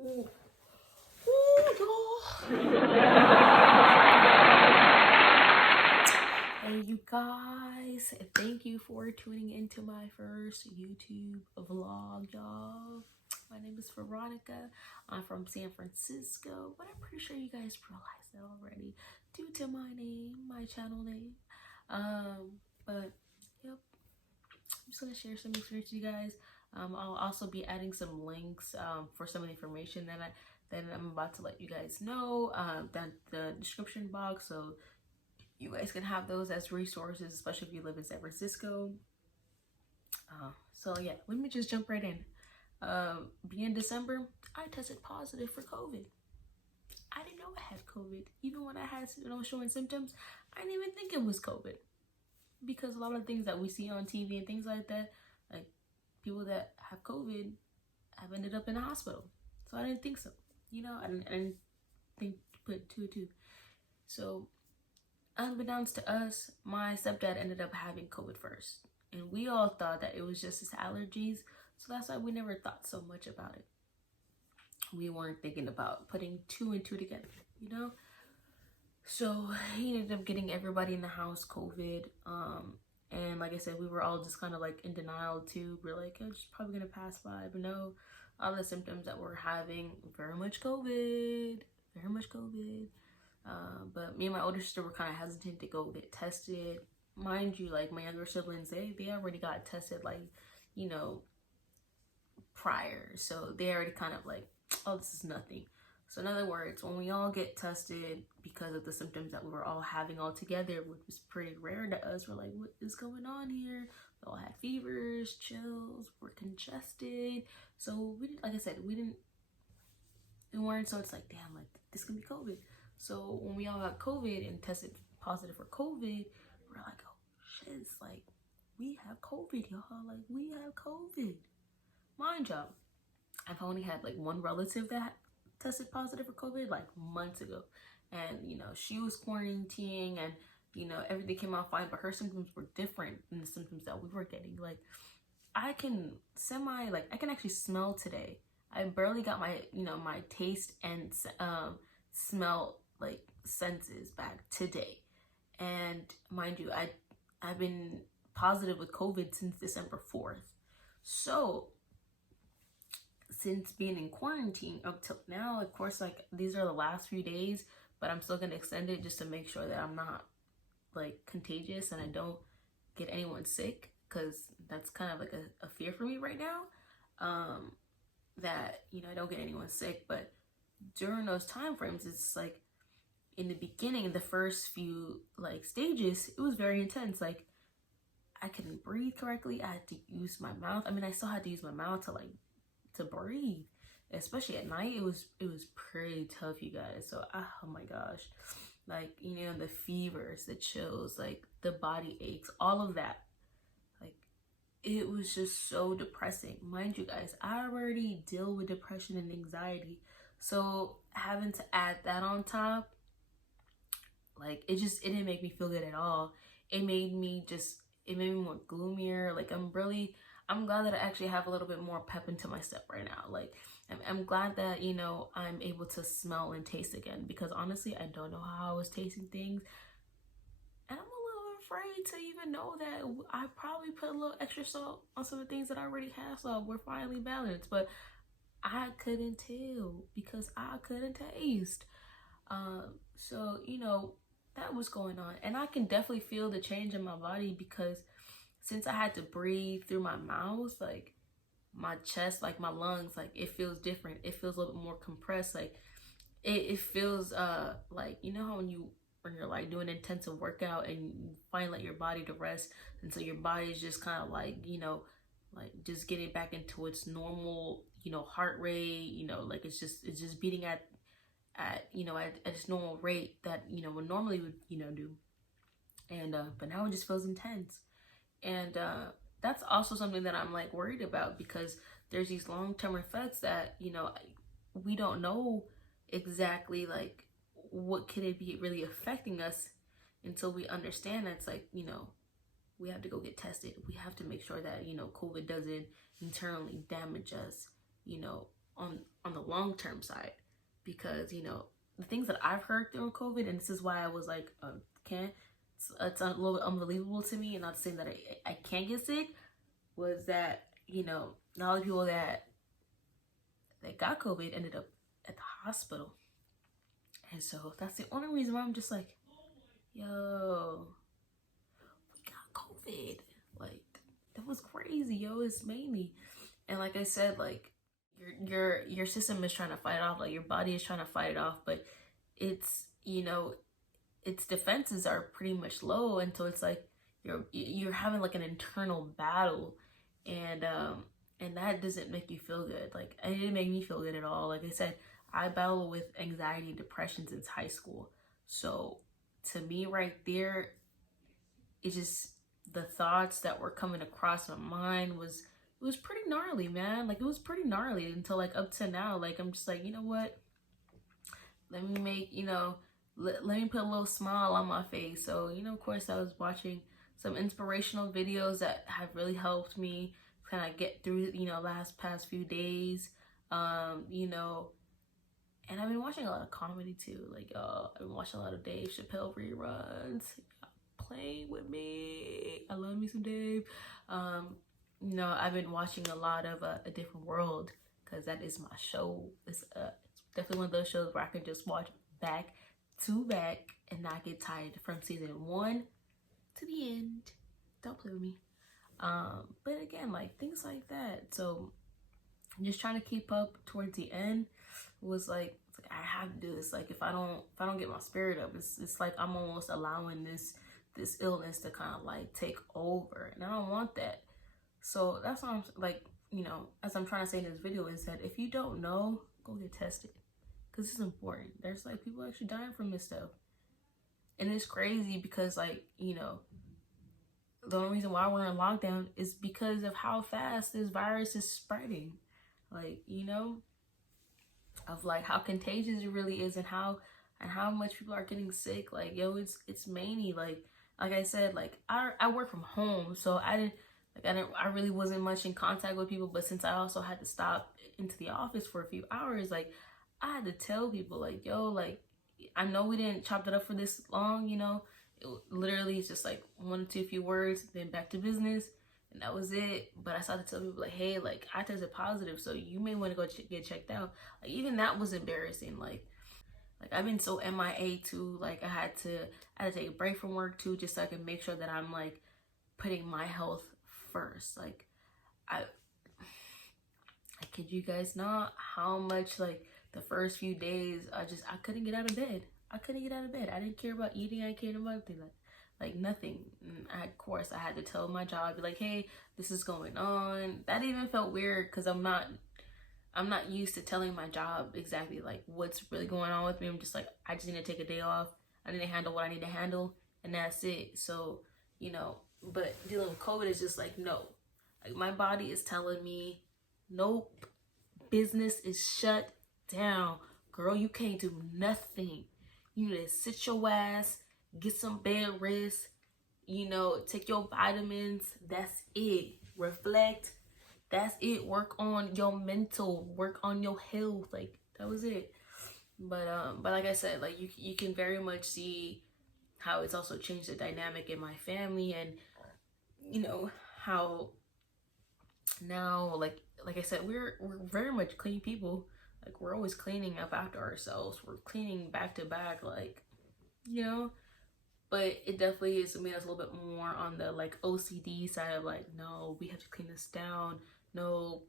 Ooh. Ooh, hey, you guys, thank you for tuning into my first YouTube vlog, y'all. My name is Veronica. I'm from San Francisco, but I'm pretty sure you guys realized that already due to my name, my channel name. But yep, I'm just gonna share some experience with you guys. I'll also be adding some links for some of the information that I'm about to let you guys know down the description box, so you guys can have those as resources, especially if you live in San Francisco. So yeah, let me just jump right in. Being December, I tested positive for COVID. I didn't know I had COVID. Even when I had, showing symptoms, I didn't even think it was COVID. Because a lot of things that we see on TV and things like that, like people that have COVID have ended up in the hospital. So I didn't think so. I didn't think put two and two. So unbeknownst to us, my stepdad ended up having COVID first. And we all thought that it was just his allergies. So that's why we never thought so much about it. We weren't thinking about putting two and two together, So he ended up getting everybody in the house COVID. And like I said, we were all just kind of like in denial too. We're like, it's probably gonna pass by, but no, all the symptoms that we're having, very much COVID. But me and my older sister were kind of hesitant to go get tested. Mind you, like my younger siblings, they already got tested, like, prior. So they already kind of like, oh, this is nothing. So in other words, when we all get tested because of the symptoms that we were all having all together, which was pretty rare to us, we're like, what is going on here? We all had fevers, chills, we're congested. So we didn't, like I said, we weren't, so it's like, damn, like this could be COVID. So when we all got COVID and tested positive for COVID, we're like, oh shit, it's like, we have COVID, y'all. Like, we have COVID. Mind y'all, I've only had like one relative that tested positive for COVID like months ago. And, she was quarantining and, everything came out fine, but her symptoms were different than the symptoms that we were getting. Like, I can actually smell today. I barely got my, my taste and smell like senses back today. And mind you, I've been positive with COVID since December 4th. So since being in quarantine up till now, of course, like these are the last few days, but I'm still gonna extend it just to make sure that I'm not like contagious and I don't get anyone sick, because that's kind of like a fear for me right now, that I don't get anyone sick. But during those time frames, it's like in the beginning, the first few like stages, it was very intense. Like I couldn't breathe correctly. I had to use my mouth. I mean, I still had to use my mouth to breathe, especially at night. It was pretty tough, you guys. So oh my gosh, like the fevers, the chills, like the body aches, all of that. Like it was just so depressing. Mind you guys, I already deal with depression and anxiety, so having to add that on top, like it didn't make me feel good at all. It made me more gloomier. Like I'm glad that I actually have a little bit more pep into my step right now. Like I'm glad that I'm able to smell and taste again, because honestly I don't know how I was tasting things, and I'm a little afraid to even know that I probably put a little extra salt on some of the things that I already have, so we're finally balanced. But I couldn't tell because I couldn't taste. So that was going on, and I can definitely feel the change in my body, because since I had to breathe through my mouth, like my chest, like my lungs, like it feels different. It feels a little bit more compressed. Like it feels like how when you're like doing intensive workout and you finally let your body to rest, and so your body is just kind of like like just getting back into its normal heart rate, like it's just beating at its normal rate that would normally do. And but now it just feels intense. And that's also something that I'm like worried about, because there's these long-term effects that we don't know exactly like what could it be really affecting us until we understand that. It's like we have to go get tested. We have to make sure that COVID doesn't internally damage us on the long-term side, because you know the things that I've heard during COVID, and this is why I was like, can't it's a little bit unbelievable to me, and not saying that I can't get sick, was that, you know, all the people that got COVID ended up at the hospital. And so that's the only reason why I'm just like, yo, we got COVID. Like, that was crazy, yo. It's made me. And like I said, like, your system is trying to fight it off, like your body is trying to fight it off, but it's, you know, its defenses are pretty much low, and so it's like you're having like an internal battle, and that doesn't make you feel good. Like, it didn't make me feel good at all. Like I said, I battle with anxiety and depression since high school. So to me right there, it's just the thoughts that were coming across my mind was, it was pretty gnarly, man. Like, it was pretty gnarly until like up to now. Like, I'm just like, you know what? Let me make, you know, let me put a little smile on my face. So, you know, of course I was watching some inspirational videos that have really helped me kind of get through, you know, past few days. You know, and I've been watching a lot of comedy too. Like, I've been watching a lot of Dave Chappelle reruns. Playing with me. I love me some Dave. You know, I've been watching a lot of A Different World, because that is my show. It's definitely one of those shows where I can just watch back to back and not get tired from season 1 to the end. Don't play with me. But again, like, things like that. So just trying to keep up towards the end was like, I have to do this. Like, if I don't get my spirit up, it's like I'm almost allowing this illness to kind of like take over, and I don't want that. So that's what I'm like, you know, as I'm trying to say in this video, is that if you don't know, go get tested, because it's important. There's like people actually dying from this stuff, and it's crazy because, like, you know, the only reason why we're in lockdown is because of how fast this virus is spreading. Like, you know, of like how contagious it really is, and how much people are getting sick. Like, yo, it's mainly like I said, like I work from home, so I really wasn't much in contact with people. But since I also had to stop into the office for a few hours, like, I had to tell people, like, yo, like, I know we didn't chop it up for this long, you know, it literally is just like 1 or 2 few words, then back to business, and that was it. But I started to tell people, like, hey, like, I tested positive, so you may want to go get checked out. Like, even that was embarrassing. Like I've been so MIA too. Like, I had to take a break from work too, just so I can make sure that I'm like putting my health first. Like, I kid you guys not how much, like, the first few days I couldn't get out of bed. I didn't care about eating. I cared about anything, like nothing. And of course I had to tell my job, be like, hey, this is going on. That even felt weird, because I'm not used to telling my job exactly like what's really going on with me. I'm just like, I just need to take a day off. I need to handle what I need to handle, and that's it. So, you know, but dealing with COVID is just like, no. Like, my body is telling me, nope, business is shut down. Girl, you can't do nothing. You need to sit your ass, get some bed rest, you know, take your vitamins. That's it. Reflect. That's it. Work on your mental, work on your health. Like, that was it. But like I said, like, you can very much see how it's also changed the dynamic in my family, and, you know, how now, like I said, we're very much clean people. Like, we're always cleaning up after ourselves. We're cleaning back to back, like, you know. But it definitely has made us a little bit more on the like OCD side of like, no, we have to clean this down. No,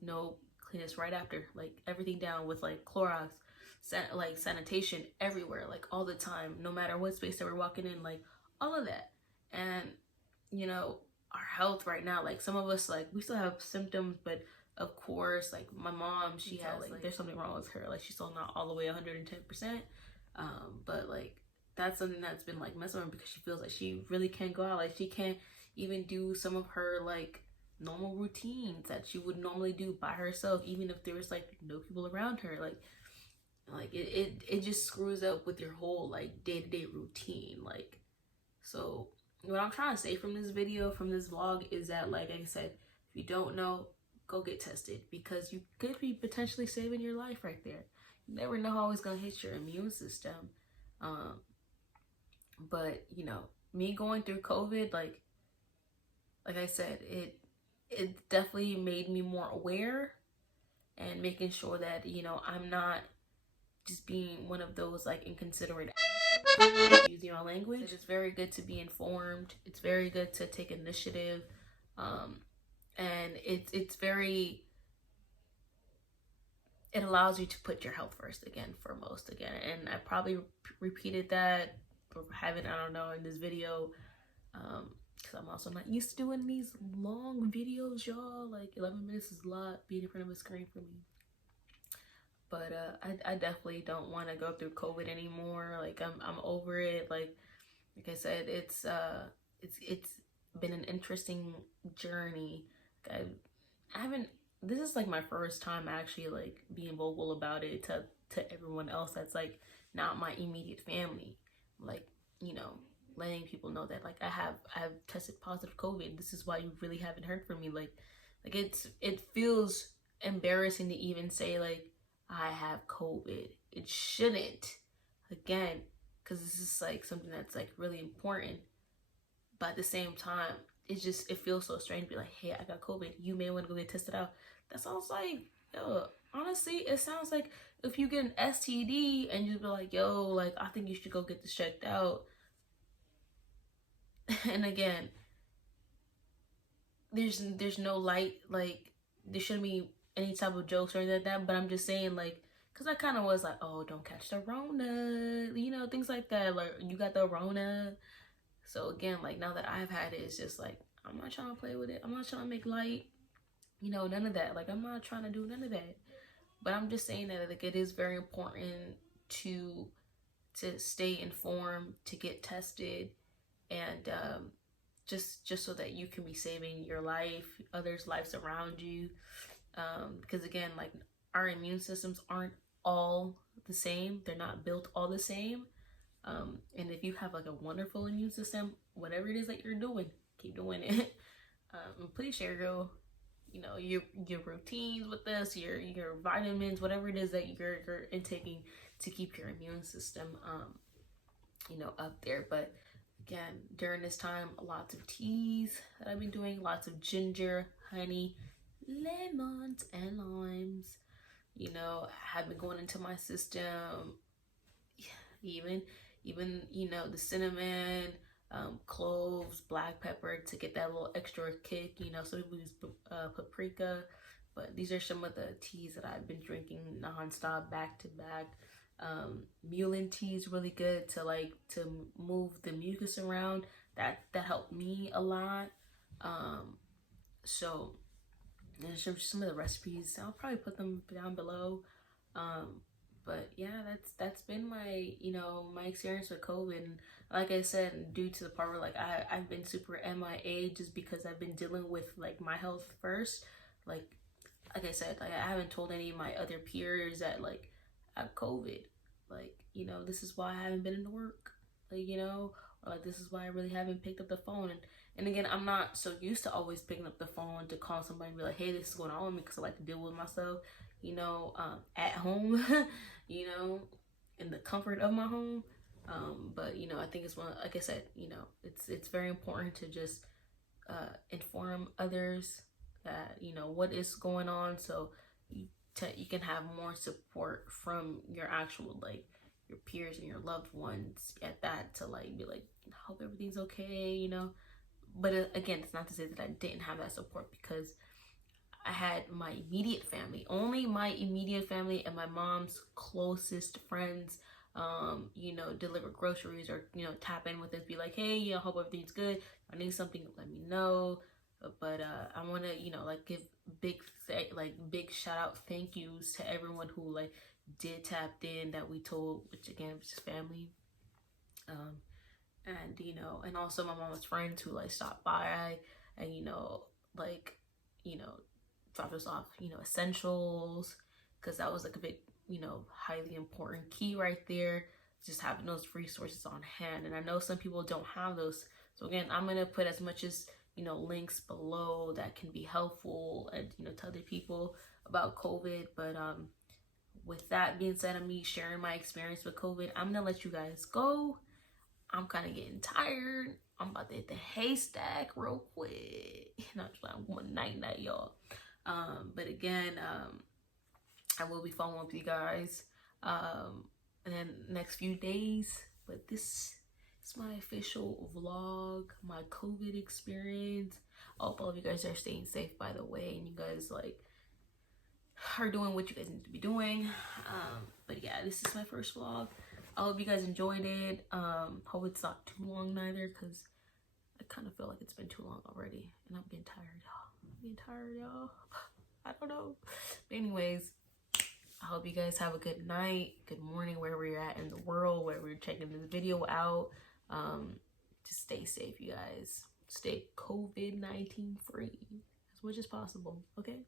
clean this right after. Like, everything down with like Clorox, like sanitation everywhere, like all the time, no matter what space that we're walking in, like all of that. And, you know, our health right now, like, some of us, like, we still have symptoms, but of course, like, my mom, she has like there's something wrong with her. Like, she's still not all the way 110%. But like, that's something that's been like messing with her, because she feels like she really can't go out. Like, she can't even do some of her like normal routines that she would normally do by herself, even if there was like no people around her. Like it just screws up with your whole like day-to-day routine. Like, so what I'm trying to say from this video, from this vlog, is that, like I said, if you don't know, go get tested, because you could be potentially saving your life right there. You never know how it's gonna hit your immune system. But you know, me going through COVID, like I said, it definitely made me more aware, and making sure that, you know, I'm not just being one of those like inconsiderate using my language. It's very good to be informed. It's very good to take initiative, and it's very, it allows you to put your health first again, foremost again. And I probably repeated that, or haven't, I don't know, in this video, because I'm also not used to doing these long videos, y'all. Like 11 minutes is a lot being in front of a screen for me. But I definitely don't want to go through COVID anymore. Like I'm over it. Like I said, it's been an interesting journey. I haven't. This is like my first time actually like being vocal about it to everyone else that's like not my immediate family. Like, you know, letting people know that like I have tested positive COVID. This is why you really haven't heard from me. Like it feels embarrassing to even say like I have COVID. It shouldn't, again, because this is like something that's like really important. But at the same time, it feels so strange to be like, hey, I got COVID. You may want to go get tested out. That sounds like, yo, honestly, it sounds like if you get an STD and you be like, yo, like I think you should go get this checked out. And again, there's no light, like there shouldn't be any type of jokes or anything like that. But I'm just saying, like, because I kind of was like, oh, don't catch the Rona, you know, things like that. Like, you got the Rona. So again, like now that I've had it, it's just like, I'm not trying to play with it. I'm not trying to make light, you know, none of that. Like, I'm not trying to do none of that. But I'm just saying that like it is very important to stay informed, to get tested, and just so that you can be saving your life, others' lives around you. Because again, like our immune systems aren't all the same. They're not built all the same. And if you have like a wonderful immune system, whatever it is that you're doing, keep doing it. Please share your routines with us, your vitamins, whatever it is that you're intaking to keep your immune system up there. But again, during this time, lots of teas that I've been doing, lots of ginger, honey, lemons, and limes. You know, have been going into my system. Even the cinnamon, cloves, black pepper to get that little extra kick. You know, some people use paprika, but these are some of the teas that I've been drinking nonstop, back to back. Mullein tea is really good to move the mucus around. That helped me a lot. So there's some of the recipes. I'll probably put them down below. But yeah, that's been my my experience with COVID. And like I said, due to the part where like I've been super MIA just because I've been dealing with like my health first. Like I said, like I haven't told any of my other peers that like I have COVID. Like, this is why I haven't been into work. Like, or like this is why I really haven't picked up the phone. And again, I'm not so used to always picking up the phone to call somebody and be like, hey, this is going on with me, because I like to deal with myself, at home, in the comfort of my home. But I think it's like I said, it's very important to just inform others that what is going on, so you can have more support from your actual like your peers and your loved ones at that, to like be like, hope everything's okay. But again, it's not to say that I didn't have that support, because I had my immediate family, only my immediate family and my mom's closest friends, deliver groceries, or, tap in with us, be like, hey, hope everything's good. If I need something, let me know. But I want to, like give big shout out thank yous to everyone who like did tapped in, that we told, which again was just family. And and also my mom's friends who like stopped by and dropped us off essentials, because that was like a big highly important key right there, just having those resources on hand. And I know some people don't have those, so again, I'm gonna put as much as links below that can be helpful and, to other people about COVID. But with that being said, I'm me sharing my experience with COVID. I'm gonna let you guys go. I'm kind of getting tired. I'm about to hit the haystack real quick. Not just like I'm going night, y'all. But again, I will be following up with you guys in the next few days. But this is my official vlog, my COVID experience. I hope all of you guys are staying safe, by the way, and you guys are doing what you guys need to be doing. But yeah, this is my first vlog. I hope you guys enjoyed it. Hope it's not too long neither, because I kind of feel like it's been too long already, and I'm getting tired, y'all. I don't know. But anyways, I hope you guys have a good night, good morning, wherever you're at in the world, wherever you're checking this video out. Just stay safe, you guys. Stay COVID-19 free as much as possible, okay?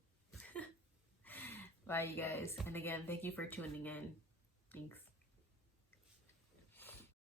Bye, you guys. And again, thank you for tuning in. Thanks.